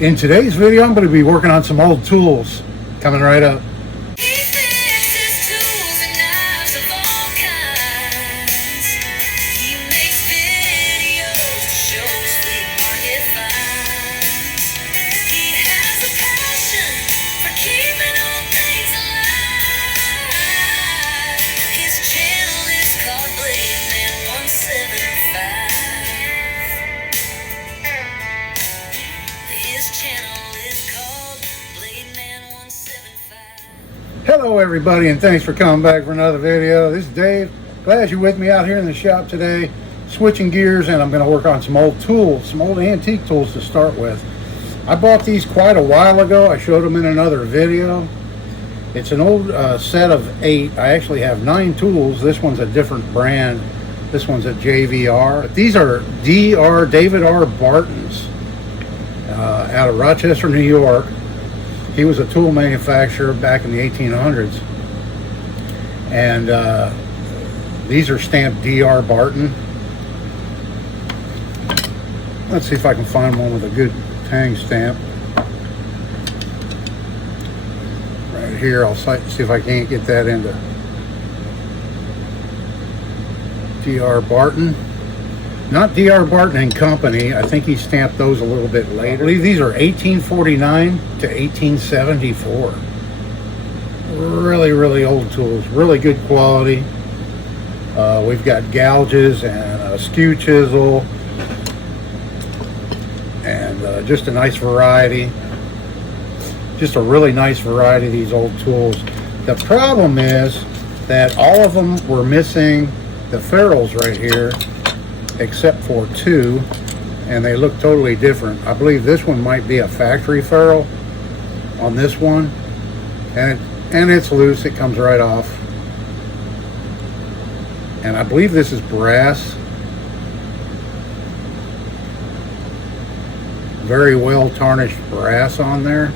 In today's video, I'm going to be working on some old tools. Coming right up. Hello everybody, and thanks for coming back for another video. This is Dave. Glad you're with me out here in the shop today, switching gears, and I'm going to work on some old tools, some old antique tools to start with. I bought these quite a while ago. I showed them in another video. It's an old set of 8. I actually have 9 tools. This one's a different brand. This one's a JVR. But these are David R. Barton's out of Rochester, New York. He was a tool manufacturer back in the 1800s, and these are stamped DR Barton. Let's see if I can find one with a good tang stamp. Right here, I'll see if I can't get that into DR Barton. Not DR Barton and Company. I think he stamped those a little bit later. I believe these are 1849 to 1874. Really, really old tools. Really good quality. We've got gouges and a skew chisel. And just a nice variety. Just a really nice variety of these old tools. The problem is that all of them were missing the ferrules right here, except for 2, and they look totally different. I believe this one might be a factory ferrule on this one, and it's loose. It comes right off. And I believe this is brass. Very well tarnished brass on there.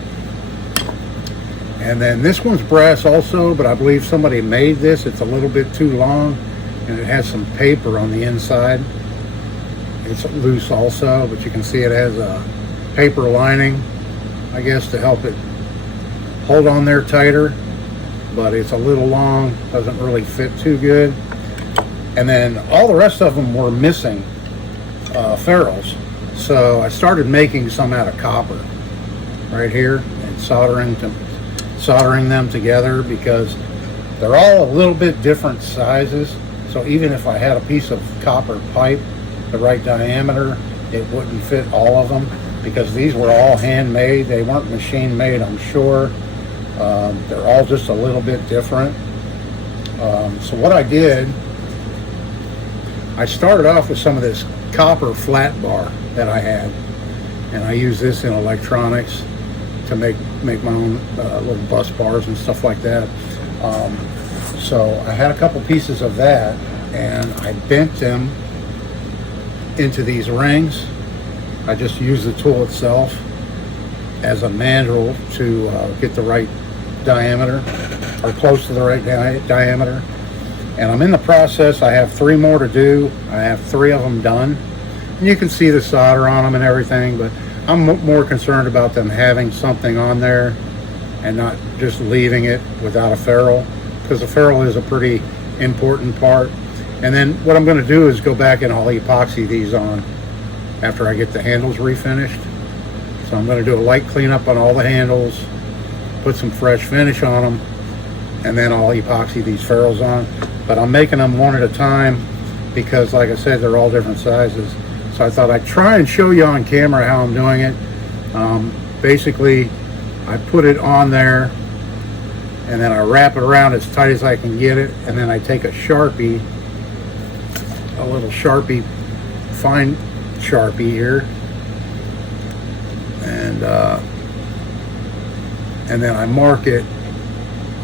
And then this one's brass also, but I believe somebody made this. It's a little bit too long, and it has some paper on the inside. It's loose also, but you can see it has a paper lining, I guess, to help it hold on there tighter, but it's a little long, doesn't really fit too good. And then all the rest of them were missing ferrules, so I started making some out of copper right here and soldering them together, because they're all a little bit different sizes. So even if I had a piece of copper pipe the right diameter, it wouldn't fit all of them, because these were all handmade. They weren't machine made, I'm sure. They're all just a little bit different. So what I did, I started off with some of this copper flat bar that I had, and I use this in electronics to make my own little bus bars and stuff like that. So I had a couple pieces of that, and I bent them into these rings. I just use the tool itself as a mandrel to get the right diameter, or close to the right diameter. And I'm in the process. I have 3 more to do. I have 3 of them done, and you can see the solder on them and everything, but I'm more concerned about them having something on there and not just leaving it without a ferrule, because the ferrule is a pretty important part. And then what I'm going to do is go back and I'll epoxy these on after I get the handles refinished. So I'm going to do a light cleanup on all the handles, put some fresh finish on them, and then I'll epoxy these ferrules on. But I'm making them one at a time, because like I said, they're all different sizes. So I thought I'd try and show you on camera how I'm doing it. Basically, I put it on there, and then I wrap it around as tight as I can get it, and then I take a Sharpie, a little Sharpie, fine Sharpie here, and then I mark it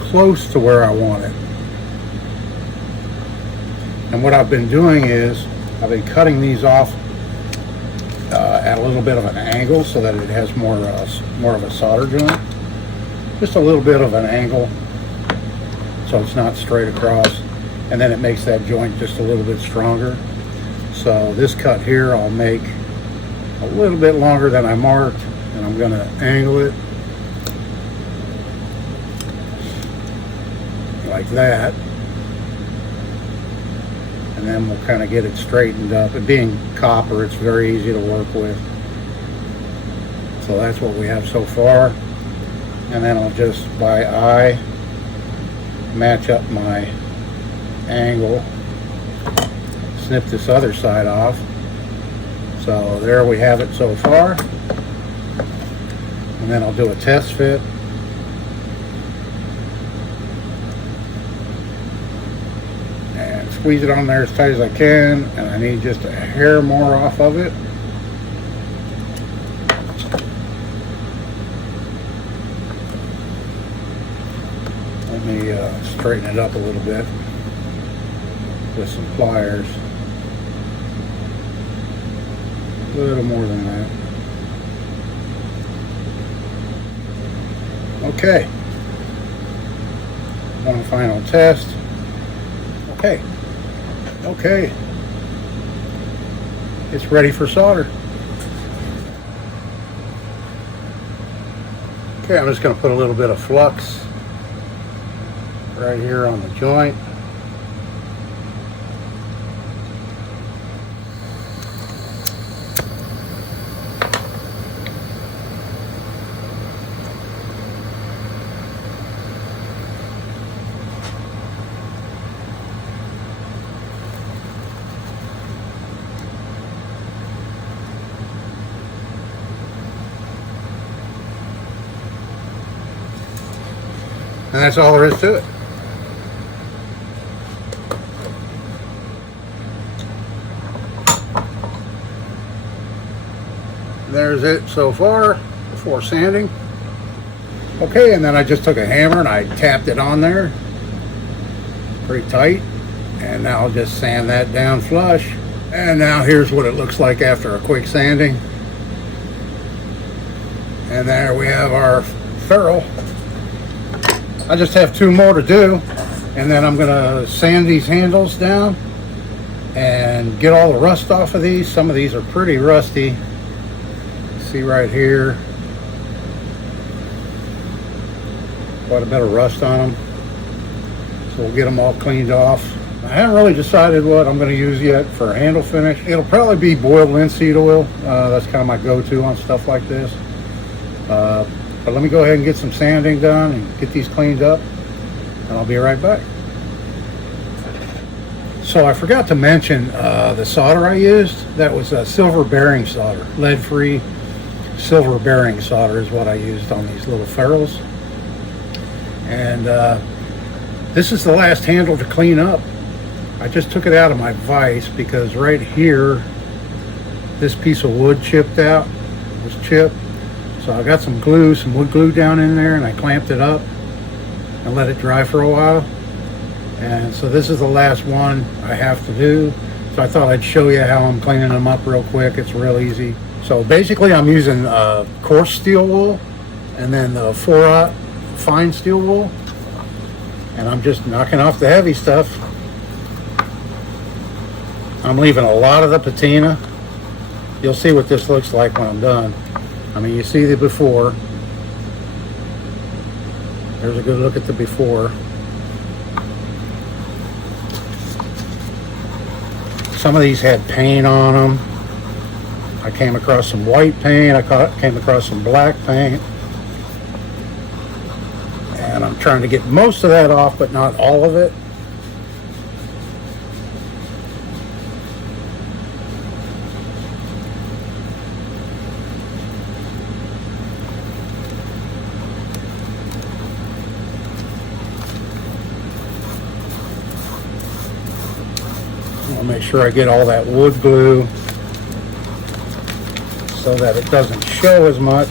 close to where I want it. And what I've been doing is I've been cutting these off at a little bit of an angle, so that it has more of a solder joint. Just a little bit of an angle, so it's not straight across, and then it makes that joint just a little bit stronger. So this cut here I'll make a little bit longer than I marked, and and I'm going to angle it like that, and then we'll kind of get it straightened up. It being copper, it's very easy to work with. So that's what we have so far, and then I'll just by eye match up my angle, snip this other side off. So there we have it so far, and then I'll do a test fit. And squeeze it on there as tight as I can, and I need just a hair more off of it. Let me straighten it up a little bit with some pliers. A little more than that. Okay. One final test. Okay. Okay. It's ready for solder. Okay, I'm just going to put a little bit of flux right here on the joint. And that's all there is to it. There's it so far before sanding. Okay, and then I just took a hammer and I tapped it on there pretty tight, and now I'll just sand that down flush. And now here's what it looks like after a quick sanding. And there we have our ferrule. I just have 2 more to do, and then I'm gonna sand these handles down and get all the rust off of these. Some of these are pretty rusty. See right here, quite a bit of rust on them. So we'll get them all cleaned off. I haven't really decided what I'm going to use yet for a handle finish. It'll probably be boiled linseed oil. That's kind of my go-to on stuff like this. But let me go ahead and get some sanding done and get these cleaned up, and I'll be right back. So I forgot to mention the solder I used. That was a silver bearing solder, lead-free silver bearing solder is what I used on these little ferrules. And this is the last handle to clean up. I just took it out of my vise because right here, this piece of wood chipped out, was chipped. So I got some glue, some wood glue down in there, and I clamped it up and let it dry for a while. And so this is the last one I have to do. So I thought I'd show you how I'm cleaning them up real quick. It's real easy. So basically I'm using coarse steel wool and then the 4/0 fine steel wool. And I'm just knocking off the heavy stuff. I'm leaving a lot of the patina. You'll see what this looks like when I'm done. I mean, you see the before. There's a good look at the before. Some of these had paint on them. I came across some white paint. I came across some black paint. And I'm trying to get most of that off, but not all of it. I'll make sure I get all that wood glue so that it doesn't show as much.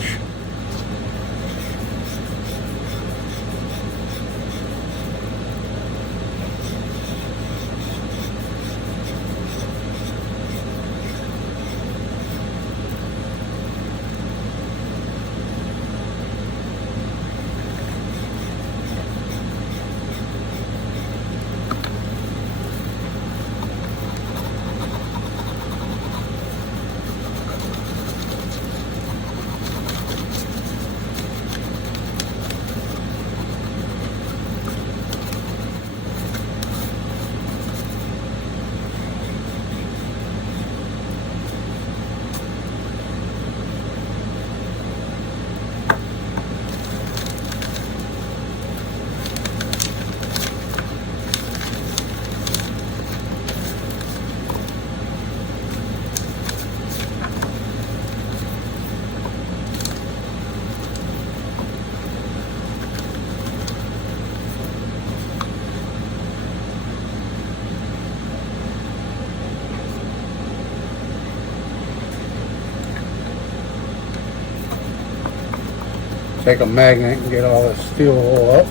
take a magnet and get all this steel wool up.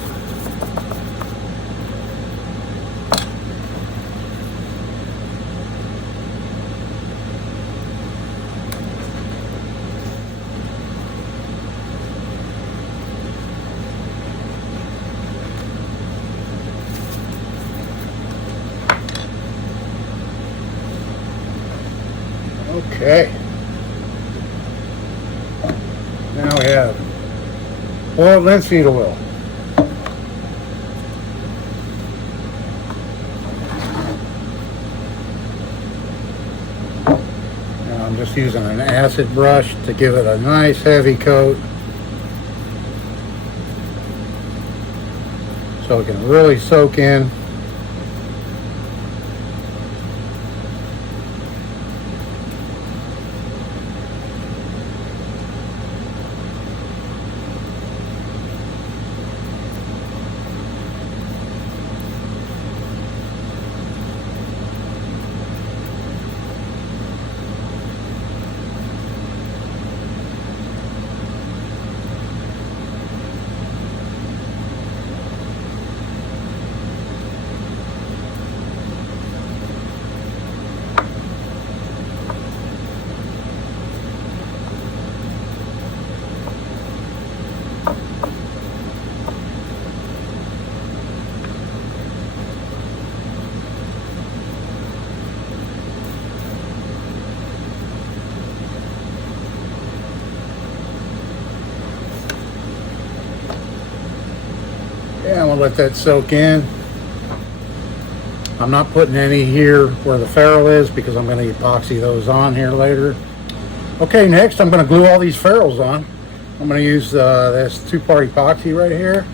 Okay. Now we have oiled linseed oil. Now I'm just using an acid brush to give it a nice heavy coat so it can really soak in. Yeah, I'm gonna let that soak in. I'm not putting any here where the ferrule is because I'm gonna epoxy those on here later. Okay, next I'm gonna glue all these ferrules on. I'm gonna use this 2-part epoxy right here.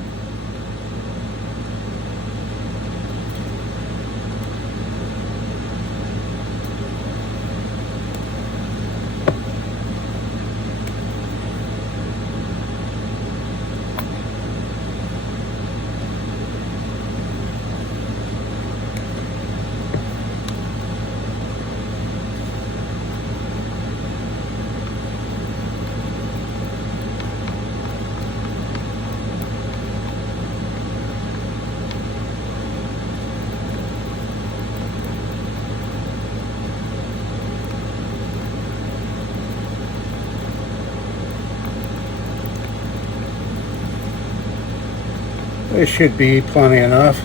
This should be plenty enough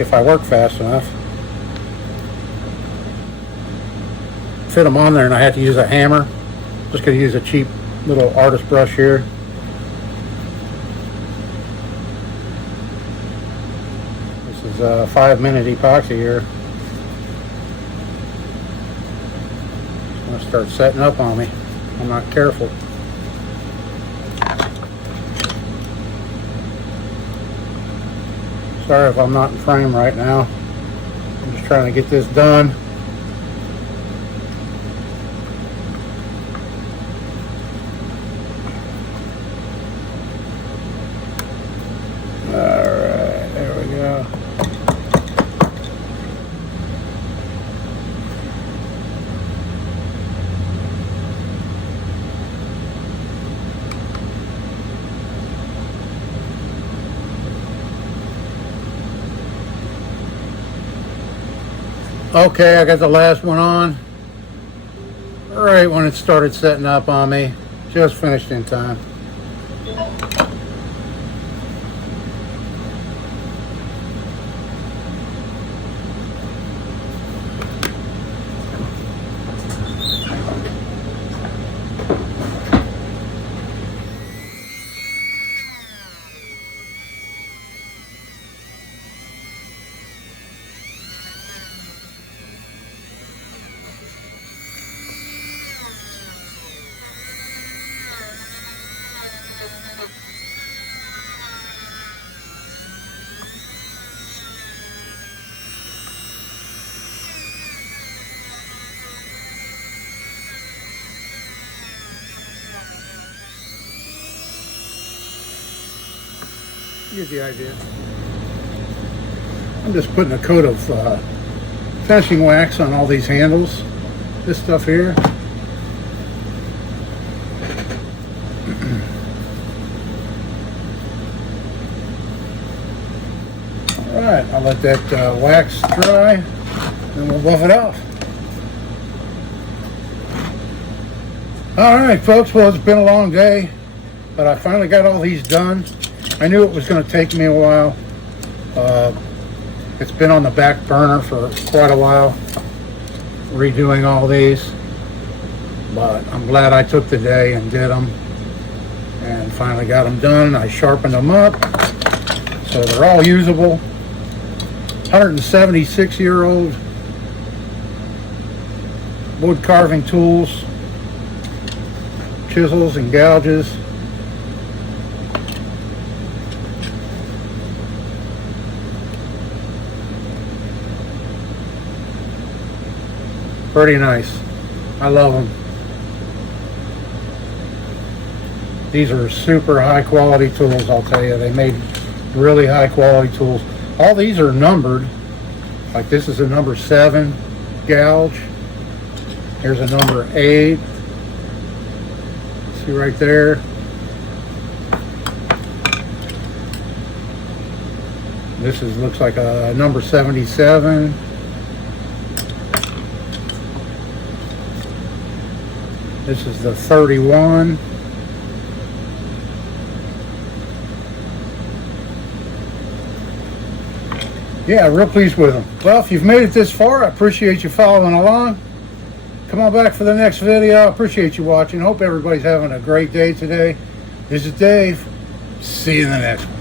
if I work fast enough. Fit them on there and I have to use a hammer. Just going to use a cheap little artist brush here. This is a 5-minute epoxy here. It's going to start setting up on me. I'm not careful. Sorry if I'm not in frame right now. I'm just trying to get this done. Alright, there we go. Okay, I got the last one on. Right when it started setting up on me. Just finished in time. You get the idea. I'm just putting a coat of finishing wax on all these handles. This stuff here. right, I'll let that wax dry, and we'll buff it off. All right, folks, well, it's been a long day, but I finally got all these done. I knew it was going to take me a while. It's been on the back burner for quite a while, redoing all these, but I'm glad I took the day and did them, and finally got them done. I sharpened them up, so they're all usable. 176-year-old wood carving tools, chisels and gouges. Pretty nice. I love them. These are super high quality tools, I'll tell you. They made really high quality tools. All these are numbered. Like this is a number 7 gouge. Here's a number 8. See right there. This looks like a number 77. This is the 31. Yeah, real pleased with them. Well, if you've made it this far, I appreciate you following along. Come on back for the next video. I appreciate you watching. Hope everybody's having a great day today. This is Dave. See you in the next one.